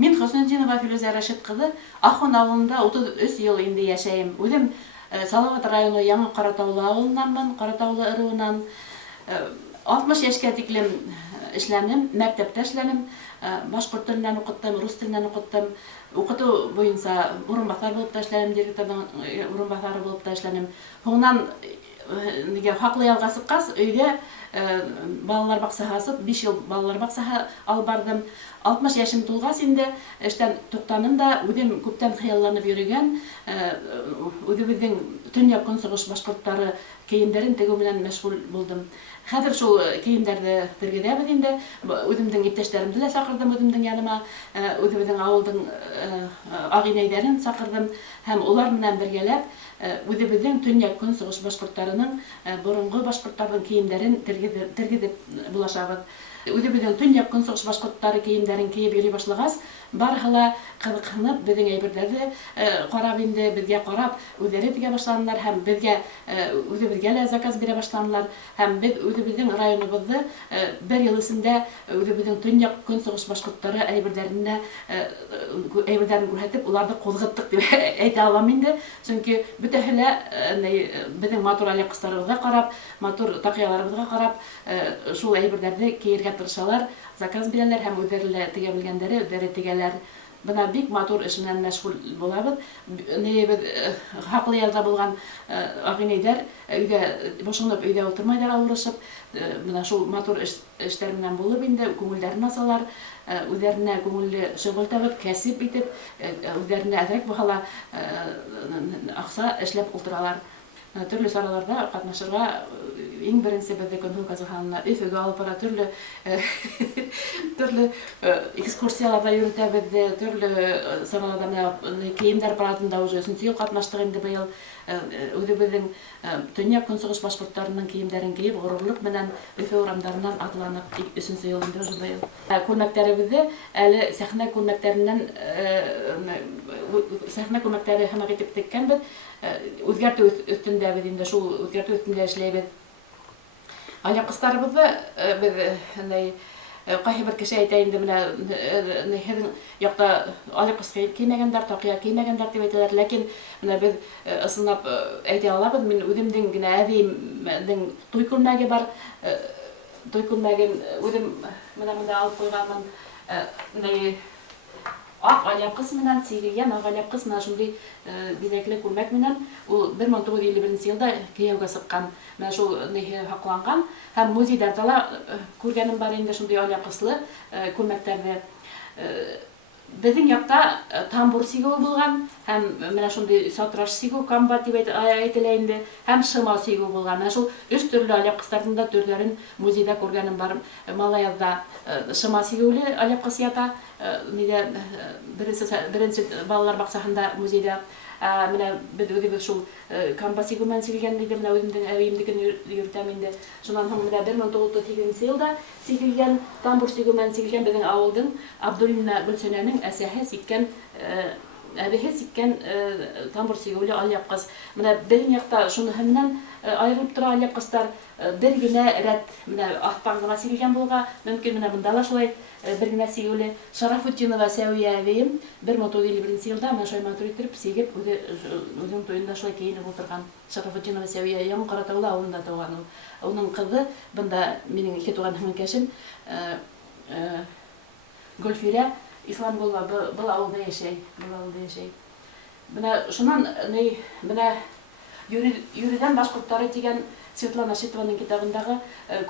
Мен Хөснетдинова Филүзә Рәшит кызы Ахон авылында 33 ел инде яшәйм. Үзем Салават районы Яңа Каратаулы авылыннанмын, Каратаулы ырыуынан. 60 яшькә тиклем эшләнем, мәктәптә эшләнем. Башкорт теленнән укыттым, рус теленнән укыттым. Укыту буенча урынбасар булып та эшләнем, директорның урынбасары булып та эшләнем. Соңыннан нигә хаклы ялга чыккач, өйгә балалар баксаһы ачып, 5 ел балалар баксаһы алып бардым. 60 яшым тулгач инде эштән туктаным да, үзем күптән хыялланып йөргән, үзебезнең Төньяк Көнчыгыш башкортлары киемнәрен тегү белән мәшгуль булдым. Хәзер шул киемнәрне тергәдәбез инде. Үземнең иптәшләремне дә чакырдым үземнең яныма, үзебезнең авылның агинәйләрен чакырдым һәм улар белән бергәләп үзебезнең Төньяк Көнчыгыш башкортларының борынгы башкортларның киемнәрен тергәдеп булашабыз. Үзебезнең Төньяк Көнчыгыш башкортлары киемнәрен киеп йөри башлагач, барыһы кызыксынып безнең әйберләрне карап инде, безгә карап, үзләре тигә башладылар һәм безгә үзебезгә дә заказ бирә башладылар һәм без үзебезнең районыбызны бер ел эчендә үзебезнең Төньяк Көнчыгыш башкортлары әйберләрен күрсәтеп, уларны кузгаттык дип әйтә алам инде. Чөнки бөтәһелә безнең матур алякыстарыбызга карап, матур такыяларыбызга карап, шул әйберләрне киергә тырышалар, заказ бирәләр һәм үзләре тигә белгәннәре үзләре тигәләр. Бына бик матур эш белән мәшгуль булабыз. Без хаклы ялда булган агинәйләр өйдә башынып өйдә утырмайдар авырышып, бына шул матур эшләр белән булып инде күңелләрен асалар, үзләренә күңелле шөгыль табып, кәсеп итеп, үзләренә әзрәк баһала акча эшләп утыралар. Төрле сараларда катнашырга иң беренче бездә Көнһыл казармасына Өфөгә алып бара, төрле экскурсияларда йөртәбез, төрле сараларда киемнәр парадында уже 3нче ел катнаштык инде быел. Үзебезнең Төньяк Көнчыгыш башкортларының киемнәрен киеп, горурлык белән Өфө урамнарыннан атланып 3нче ел инде уже быел. Күлмәкләребезне әле сәхнә күлмәкләреннән сәхнә күлмәкләре һәм итеп теккәнбез. Үзгәртү өстендәбез инде, шул үзгәртү өстендә эшләйбез. Алякыстарыбызны без кайсы бер кеше әйтә инде, менә һезнең якта алякыс кимәгәннәр, такыя кимәгәннәр дип әйтәләр, ләкин менә без ысынлап әйтә алабыз. Мин үземнең генә әбиемнең туй күлмәге бар. Туй күлмәген үзем менә монда алып куйганмын. Ак алякыс менән сигелгән, ак алякыс менән шундый бизәкле күлмәк менән ул 1951 елда кияүгә чыккан. Менә шул хакланган һәм музейларда да күргәнем бар инде шундый алякыслы күлмәктәрне. Безнең якта тамбур сигү булган һәм менә шундый сатраш сигү, комбат дип әйтелә инде, һәм шыма сигү булган. Менә шул 3 төрле алякыстарның да төрләрен музейда күргәнем бар. Малаязда шыма сигүле алякыс ята, нидә беренче балалар баксаһында музейда. Менә без үзебез шул комбат сигү менән сигелгән дип, менә үземнең әбиемнекен йөртәм инде. Шуннан соң менә 1908 елда сигелгән тамбур сигү менән сигелгән безнең авылның Абдуллина Гөлсөнәнең әсәһе сиккән, әбиһе сиккән тамбур сигүле алякыс. Менә безнең якта шуныһы менән аерылып тора алякыстар. Бер генә рәт менә астан гына сигелгән булга, мөмкин менә монда ла шулай бер генә сигүле. Шарафутдинова Сәвия әбием 1951 елда менә шулай матур итеп сигеп, үзенең туенда шулай киенеп утырган. Шарафутдинова Сәвия Яңа Каратаулы авылында туган ул. Уның кызы монда минең ике туган һеңкәшем Гөлфирә Исламгулова был авылда яшәй, Менә шуннан менә Юридан башкортлары дигән Светлана Шитованың китабындагы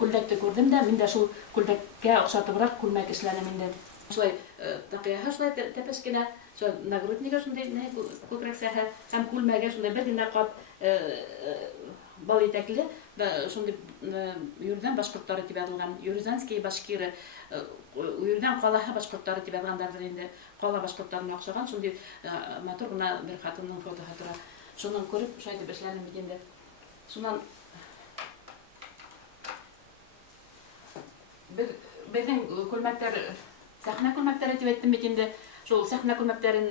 күлдәкте күрдем дә, мин дә шул күлдәккә охшатыбрак күлмәк эшләнем инде. Шулай такыяһы шулай тәпәшкенә, шулай нагруднигы шундай күкрәк сәһә һәм күлмәгә шундай бер генә кап бал итәкле, шундай Юридан башкортлары дип язылган, Юризанские башкиры, Юридан калаһы башкортлары дип язгандардыр инде. Кала башкортларына охшаган шундай матур гына бер хатынның фотоһы тора. Шуннан күреп, шулай дип эшләнем бит инде. Шуннан безнең күлмәктәр, сәхнә күлмәктәре дип әйттем бит инде. Шул сәхнә күлмәктәрен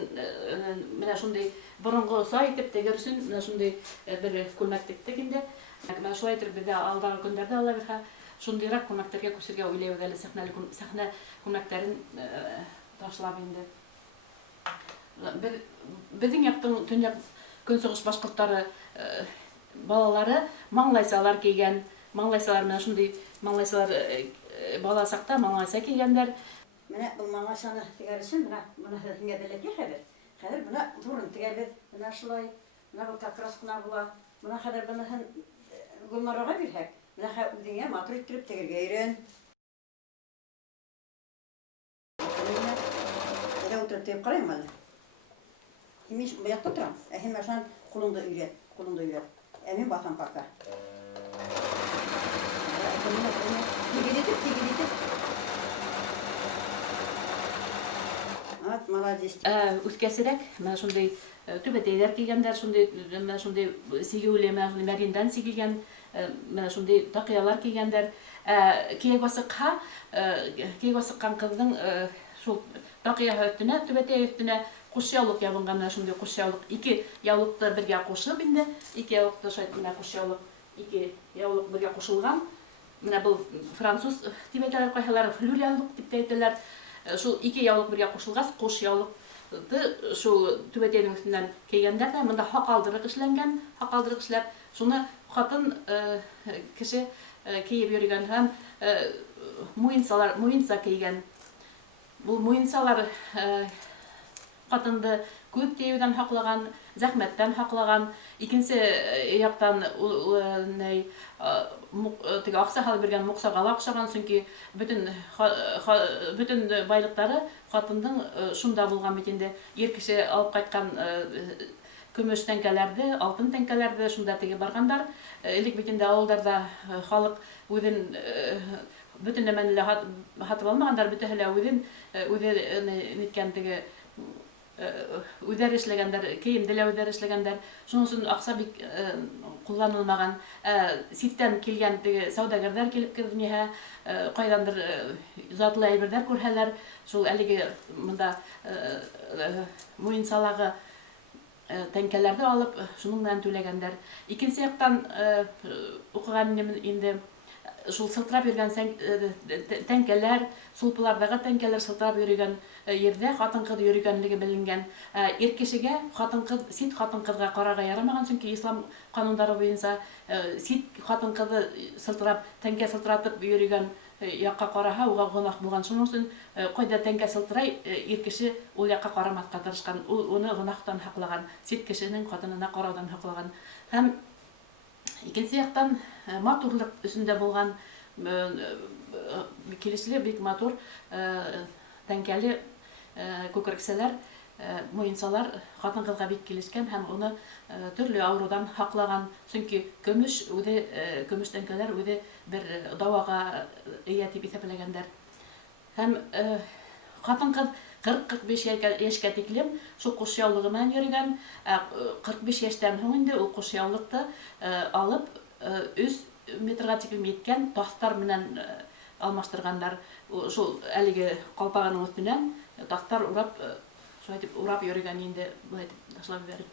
менә шундый борынгы сай итеп тегерсен, менә шундый бер күлмәк тиктек инде. Менә шулай итеп бездә алдагы көндәрдә Алла бирһә, шундыйрак күлмәктәргә күсергә уйлыйбыз әле. Сәхнә күлмәкләрен ташлап инде. Безнең яктың төньяк көнсыгыш башкортлары балалары маңлайсалар кигән, маңлайсалар менә шундый маңлайсалар бала сакта маңлайса кигәннәр. Менә бу маңлайсаны тигәрсен, менә һиңә беләки хәзер. Хәзер менә бурын тигәбез, менә шулай. Менә бу такрас кына була. Менә хәзер монысын Гөлнарга бирһәк, менә үзеңә матур иттереп тегергә өйрән. Менә утыртып карыйм әле. Химиш бу якта торам. Һин мәшән кулыңды өйрәт, кулыңды өйрәт. Мин басам парка. Молодец. Үткәсерәк, менә шундый түбәтәйләр кигәннәр, шундый сигеүле, менә шундый мәриндан сигелгән, менә шундый такыялар кигәннәр. Киек басыккан кызның шул такыя өстенә, түбәтәй өстенә куш яулык ябынган, менә шундый куш яулык. Ике яулыкты бергә кушып инде, ике яулыкты шайтына куш яулык, ике яулык бергә кушылган. Менә бу француз дип әйтәләр, кайһылары флюр яулык дип әйтәләр. Шул ике яулык бергә кушылгас, куш яулыкты шул түбәтәйнең өстеннән кигәндәр дә, монда хакалдырык эшләнгән, хакалдырык эшләп, шуны хатын кеше киеп йөргән һәм муенса кигән. Бу муенсалар хатынды күп тиюдән хаклаган, зәхмәттән хаклаган. Икенче яктан теге акса биргән муксага акчаган, чөнки бөтен байлыктары хатындың шунда булган бит инде. Ир кеше алып кайткан көмеш тәңкәләрде, алтын тәңкәләрде шунда теге баргандар. Элек бит инде авылларда халык үзен бөтен нәмәне хатып алмагандар, бөтенләй үзе ниткән теге үҙәр эшләгәндәр, кейемде лә үҙәр эшләгәндәр. Шуның өчен акса бик кулланылмаган. Ситтән килгән теге саудагәрләр килеп кердиһә, кайдандыр затлы әйберләр күрһәләр, шул әлеге монда муенсалагы тәңкәләрне алып, шуның белән түләгәндәр. Икенче яктан укыган инде шул сылтырап йөргән тәңкәләр, сулпылардагы тәңкәләр сылтырап йөргән ердә хатын-кыз йөргәнлеге беленгән. Ир кешегә сит хатын-кызга карарга ярамаган, чөнки ислам кануннары буенча сит хатын-кызы сылтырап, тәңкә сылтыратып йөргән якка караһа, уга гөнаһ булган. Шуның өчен кайда тәңкә сылтырай, ир кеше ул якка карамаска тырышкан, ул уны гөнаһтан хаклаган, сит кешенең хатынына караудан хаклаган. Һәм икенче яктан матурлык өстендә булган килешле бик матур тәңкәле күкрәксәләр, муенсалар хатын-кызга бик килешкән һәм уны төрле авырудан хаклаган. Чөнки көмеш тәңкәләр үзе бер давага ия дип исәпләгәннәр. Һәм хатын-кыз 40-45 яшькә тиклем шул куш яулыгы менән йөргән. 45 яшьтән һуң инде ул куш яулыкты алып 3 метрга тиклем еткән тастар менән алмаштыргандар. Шул әлеге калпаганың өстенән тастар урап йөргән инде, булай дип ташлап биреп.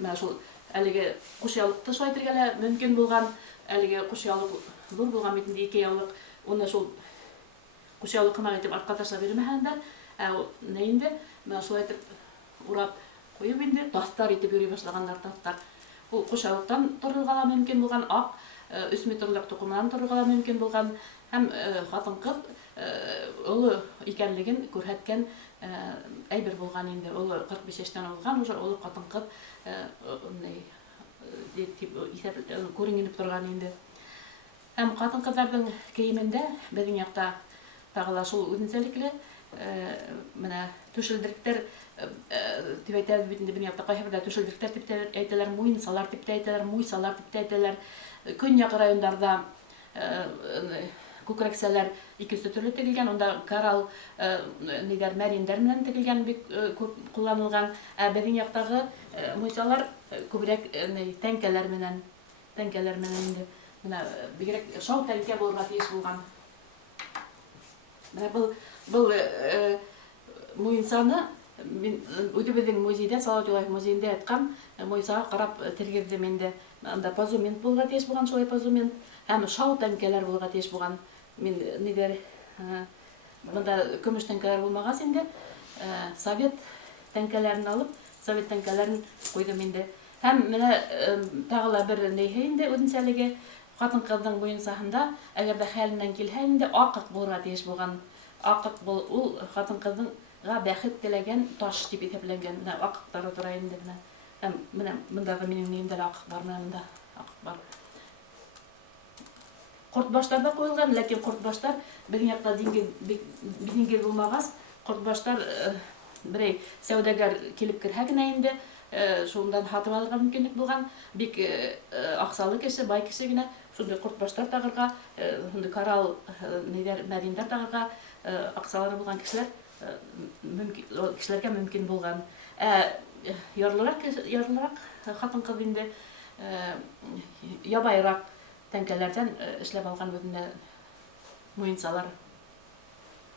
Менә шул әлеге куш яулыкты шайтырга мөмкин булган, әлеге куш яулык зур булган бит инде 2 яулык, уны шул куш яулыкка итеп артка ташлап бирмәгәннәр. Менә инде менә шулай итеп урап куеп инде тастар итеп йөри башлаганнар тастар. Ул куш яулыктан торырга да мөмкин булган, 3 метрлык тукымнан торырга да мөмкин булган һәм хатын-кыз улы икәнлеген күрһәткән әйбер булган инде. Ул 45 яшьтән алган, уже ул хатын-кыз күренгән торган инде. Һәм хатын-кызларның киемендә безнең якта тагыла шул үзенчәлекле менә түшелдеректер дип әйтәбез бит инде, безнең якта кайһыбердә түшелдеректер дип әйтәләр, муенсалар дип әйтәләр, муйсалар дип әйтәләр. Көньяк районнарда күкрәксәләр икесе төрле тегелгән, онда корал мәриндар менән тегелгән бик күп кулланылган. Безнең яктагы муйсалар күбрәк тәңкәләр менән инде. Менә бигрәк шау тәңкә булырга тиеш булган. Менә был муенсаны үзебезнең музейдә, Салават Юлаев музейында яткан муенсага карап тергездем инде. Анда позумент булырга тиеш булган, шулай позумент. Һәм шау тәңкәләр булырга тиеш булган. Мин нидер Монда көмеш тәңкәләр булмагас инде, совет тәңкәләрен алып, совет тәңкәләрен куйдым инде. Һәм менә тагыла бер нәйһе инде үзенчәлеге хатын-кызның буенсаһында, әгәр дә хәленнән килһә инде акык булырга тиеш булган. Акык бул ул хатын-кызга бәхет теләгән таш дип исәпләнгән. Менә акыктары тора инде менә. Һәм менә мондагы минем ниемдә акык бар, менә монда акык бар. Корт-баштар да куелган, ләкин корт-баштар безнең якта диңгез булмагас, корт-баштар берәй сәүдәгәр килеп керһә генә инде, шундан һатып алырга мөмкинлек булган, бик аксалы кеше, бай кеше генә шундай корт-баштар тагырга, шундай коралл мәриндар тагырга аксалары булган кешеләр кешеләргә мөмкин булган. Ярлырак хатын-кыз инде ябайрак тәңкәләрдән эшләп алган үзенә муенсалар